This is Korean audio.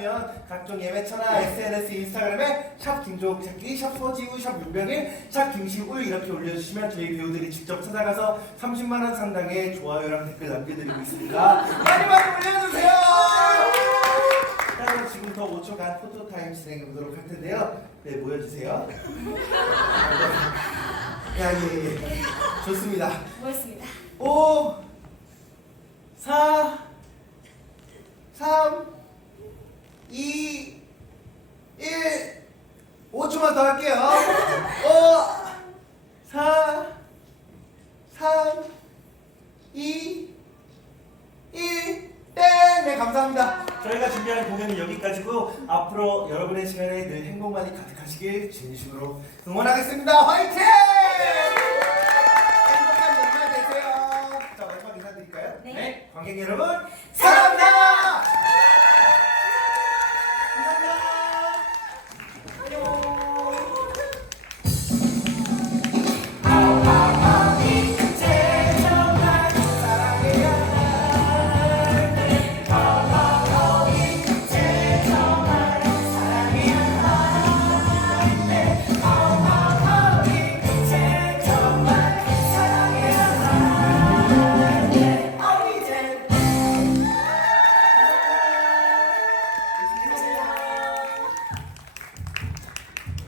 하시려면 각종 예매처나 SNS, 인스타그램에 샵 김종욱찾기, 샵 서지우, 샵 윤병일, 샵 김시울 이렇게 올려주시면 저희 배우들이 직접 찾아가서 30만 원 상당의 좋아요랑 댓글 남겨드리고 있습니다. 많이 많이 올려주세요. 그럼 지금부터 5초간 포토 타임 진행해 보도록 할 텐데요. 네, 모여주세요. 야, 예, 예. 좋습니다. 뭐였습니다. 5, 4, 3, 2, 1. 5초만 더 할게요. 5, 4, 3, 2, 1. 땡! 네, 감사합니다. 저희가 준비한 공연은 여기까지고 앞으로 여러분의 시간에 늘 행복만이 가득하시길 진심으로 응원하겠습니다. 화이팅! 행복한 연말 되세요. 자, 마지막 인사드릴까요? 네. 네 관객 여러분, 사랑!